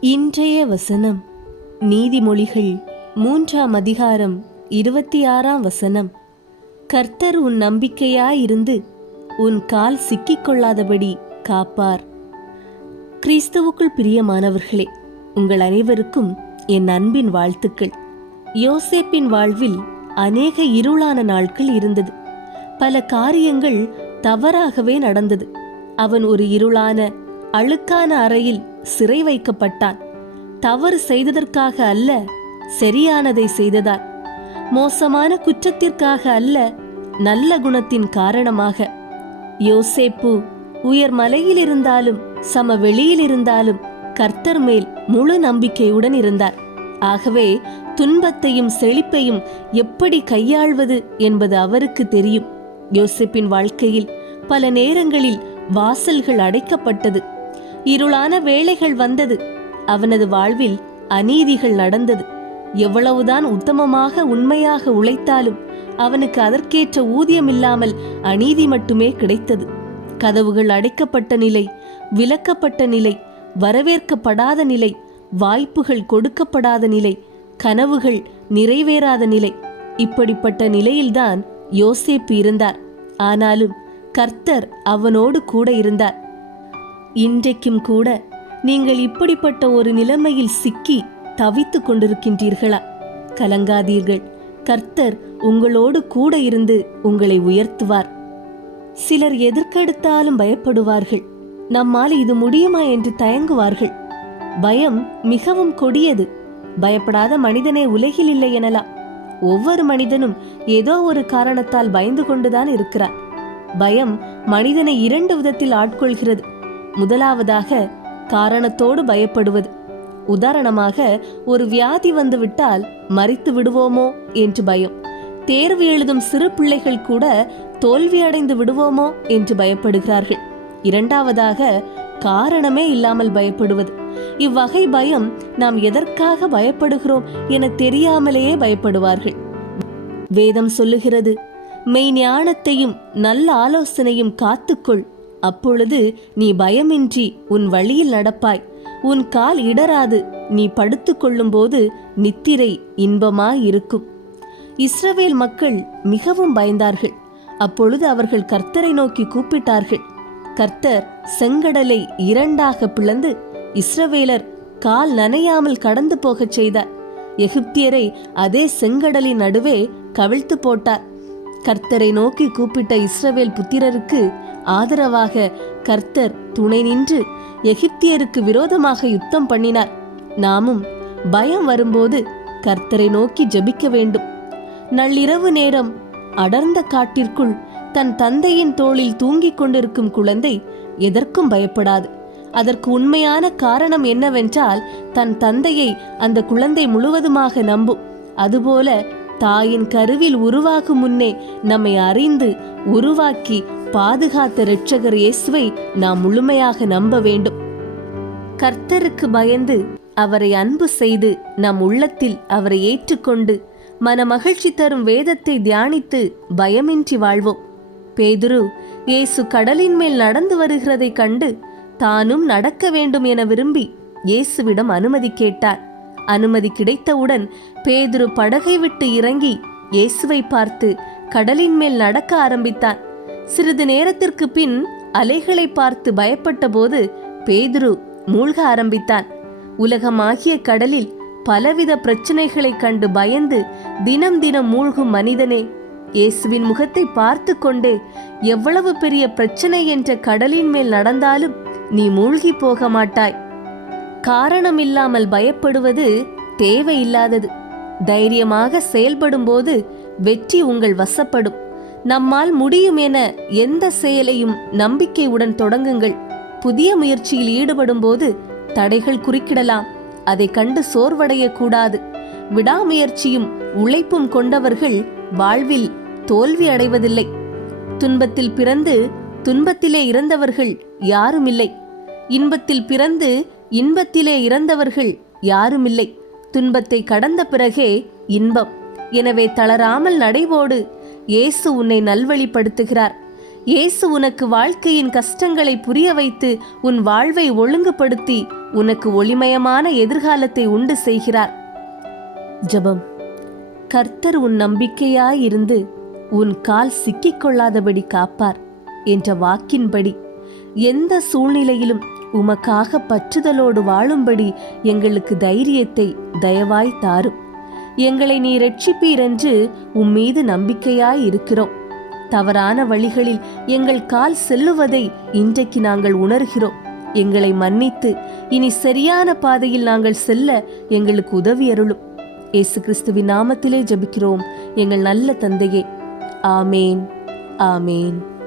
இன்றைய வசனம். நீதிமொழிகள் மூன்றாம் அதிகாரம் இருபத்தி ஆறாம் வசனம். கர்த்தர் உன் நம்பிக்கையாயிருந்து உன் கால் சிக்கிக்கொள்ளாதபடி காப்பார். கிறிஸ்துவுக்குள் பிரியமானவர்களே உங்கள் அனைவருக்கும் என் அன்பின் வாழ்த்துக்கள். யோசேப்பின் வாழ்வில் அநேக இருளான நாட்கள் இருந்தது. பல காரியங்கள் தவறாகவே நடந்தது. அவன் ஒரு இருளான அழுக்கான அறையில் சிறை வைக்கப்பட்டான். தவறு செய்ததற்காக அல்ல சரியானதை செய்ததால். மோசமான குற்றத்திற்காக அல்ல நல்ல குணத்தின் காரணமாக. யோசேப்பு உயர் மலையில் இருந்தாலும் சம வெளியில் இருந்தாலும் கர்த்தர் மேல் முழு நம்பிக்கையுடன் இருந்தார். ஆகவே துன்பத்தையும் செழிப்பையும் எப்படி கையாள்வது என்பது அவருக்கு தெரியும். யோசேப்பின் வாழ்க்கையில் பல நேரங்களில் வாசல்கள் அடைக்கப்பட்டது. இருளான வேளைகள் வந்தது. அவனது வாழ்வில் அநீதிகள் நடந்தது. எவ்வளவுதான் உத்தமமாக உண்மையாக உழைத்தாலும் அவனுக்கு அதற்கேற்ற ஊதியம் இல்லாமல் அநீதி மட்டுமே கிடைத்தது. கதவுகள் அடைக்கப்பட்ட நிலை விலக்கப்பட்ட நிலை வரவேற்கப்படாத நிலை வாய்ப்புகள் கொடுக்கப்படாத நிலை கனவுகள் நிறைவேறாத நிலை. இப்படிப்பட்ட நிலையில்தான் யோசேப்பு இருந்தார். ஆனாலும் கர்த்தர் அவனோடு கூட இருந்தார். இன்றைக்கும் கூட நீங்கள் இப்படிப்பட்ட ஒரு நிலைமையில் சிக்கி தவித்துக் கொண்டிருக்கின்றீர்களா? கலங்காதீர்கள். கர்த்தர் உங்களோடு கூட இருந்து உங்களை உயர்த்துவார். சிலர் எதற்கெடுத்தாலும் பயப்படுவார்கள். நம்மால் இது முடியுமா என்று தயங்குவார்கள். பயம் மிகவும் கொடியது. பயப்படாத மனிதனே உலகில் இல்லை எனலாம் ஒவ்வொரு மனிதனும் ஏதோ ஒரு காரணத்தால் பயந்து கொண்டுதான் இருக்கிறார் பயம் மனிதனை இரண்டு விதத்தில் ஆட்கொள்கிறது. முதலாவதாக காரணத்தோடு பயப்படுவது. உதாரணமாக ஒரு வியாதி வந்துவிட்டால் மறித்து விடுவோமோ என்று பயம். தேர்வு எழுதும் சிறு பிள்ளைகள் கூட தோல்வி அடைந்து விடுவோமோ என்று பயப்படுகிறார்கள். இரண்டாவதாக காரணமே இல்லாமல் பயப்படுவது. இவ்வகை பயம் நாம் எதற்காக பயப்படுகிறோம் என தெரியாமலேயே பயப்படுவார்கள். வேதம் சொல்லுகிறது மெய் ஞானத்தையும் நல்ல ஆலோசனையும் காத்துக்கொள். அப்பொழுது நீ பயமின்றி உன் வழியில் நடப்பாய். உன் கால் இடராது. நீ படுத்துக் கொள்ளும்போது நித்திரை இன்பமாயிருக்கும். இஸ்ரவேல் மக்கள் மிகவும் பயந்தார்கள். அப்பொழுது அவர்கள் கர்த்தரை நோக்கி கூப்பிட்டார்கள். கர்த்தர் செங்கடலை இரண்டாக பிளந்து இஸ்ரவேலர் கால் நனையாமல் கடந்து போகச் செய்தார். எகிப்தியரை அதே செங்கடலின் நடுவே கவிழ்த்து போட்டார். கர்த்தரை நோக்கி கூப்பிட்ட இஸ்ரவேல் புத்திரருக்கு ஆதரவாக கர்த்தர் துணை நின்று எகிப்தியருக்கு விரோதமாக யுத்தம் பண்ணினார். நாமும் பயம் வரும்போது கர்த்தரை நோக்கி ஜபிக்க வேண்டும். நள்ளிரவு நேரம் அடர்ந்த காட்டிற்குள் தன் தந்தையின் தோளில் தூங்கிக் கொண்டிருக்கும் குழந்தை எதற்கும் பயப்படாது. அதற்கு உண்மையான காரணம் என்னவென்றால் தன் தந்தையை அந்த குழந்தை முழுவதுமாக நம்பும். அதுபோல தாயின் கருவில் உருவாகும் முன்னே நம்மை அறிந்து உருவாக்கி பாதுகாத்த இரட்சகர் இயேசுவை நாம் முழுமையாக நம்ப வேண்டும். கர்த்தருக்கு பயந்து அவரை அன்பு செய்து நம் உள்ளத்தில் அவரை ஏற்றுக்கொண்டு மனமகிழ்ச்சி தரும் வேதத்தை தியானித்து பயமின்றி வாழ்வோம். பேதுரு இயேசு கடலின் மேல் நடந்து வருகிறதைக் கண்டு தானும் நடக்க வேண்டும் என விரும்பி இயேசுவிடம் அனுமதி கேட்டார். அனுமதி கிடைத்தவுடன் பேதுரு படகை விட்டு இறங்கி இயேசுவை பார்த்து கடலின் மேல் நடக்க ஆரம்பித்தான். சிறிது நேரத்திற்கு பின் அலைகளை பார்த்து பயப்பட்ட போது பேதுரு மூழ்க ஆரம்பித்தான். உலகமாகிய கடலில் பலவித பிரச்சனைகளைக் கண்டு பயந்து தினம் தினம் மூழ்கும் மனிதனே இயேசுவின் முகத்தை பார்த்து கொண்டே எவ்வளவு பெரிய பிரச்சனை என்ற கடலின் மேல் நடந்தாலும் நீ மூழ்கி போக மாட்டாய். காரணமில்லாமல் பயப்படுவது தேவையில்லாதது. தைரியமாக செயல்படும்போது வெற்றி உங்கள் வசப்படும். நம்மால் முடியும் என எந்த செயலையும் நம்பிக்கையுடன் தொடங்குங்கள். புதிய முயற்சியில் ஈடுபடும்போது தடைகள் குறுக்கிடலாம். அதை கண்டு சோர்வடையக்கூடாது. விடாமுயற்சியும் உழைப்பும் கொண்டவர்கள் வாழ்வில் தோல்வி அடைவதில்லை. துன்பத்தில் பிறந்து துன்பத்திலே இறந்தவர்கள் யாருமில்லை. இன்பத்தில் பிறந்து இன்பத்திலே இறந்தவர்கள் யாருமில்லை. துன்பத்தை கடந்த பிறகே இன்பம். எனவே தளராமல் நடைபோடு இயேசு உன்னை நல்வழிப்படுத்துகிறார். இயேசு உனக்கு வாழ்க்கையின் கஷ்டங்களை புரிய வைத்து உன் வாழ்வை ஒழுங்குபடுத்தி உனக்கு ஒளிமயமான எதிர்காலத்தை உண்டு செய்கிறார். ஜெபம். கர்த்தர் உன் நம்பிக்கையாயிருந்து உன் கால் சிக்கிக்கொள்ளாதபடி காப்பார் என்ற வாக்கின்படி எந்த சூழ்நிலையிலும் உமக்காக பற்றுதலோடு வாழும்படி எங்களுக்கு தைரியத்தை தயவாய் தாரும். எங்களை நீ ரட்சிப்பீர் என்று உம்மீது நம்பிக்கையாய் இருக்கிறோம் தவறான வழிகளில் எங்கள் கால் செல்லுவதை இன்றைக்கு நாங்கள் உணர்கிறோம். எங்களை மன்னித்து இனி சரியான பாதையில் நாங்கள் செல்ல எங்களுக்கு உதவி அருளும். இயேசு கிறிஸ்துவின் நாமத்திலே ஜபிக்கிறோம். எங்கள் நல்ல தந்தையே. ஆமேன். ஆமேன்.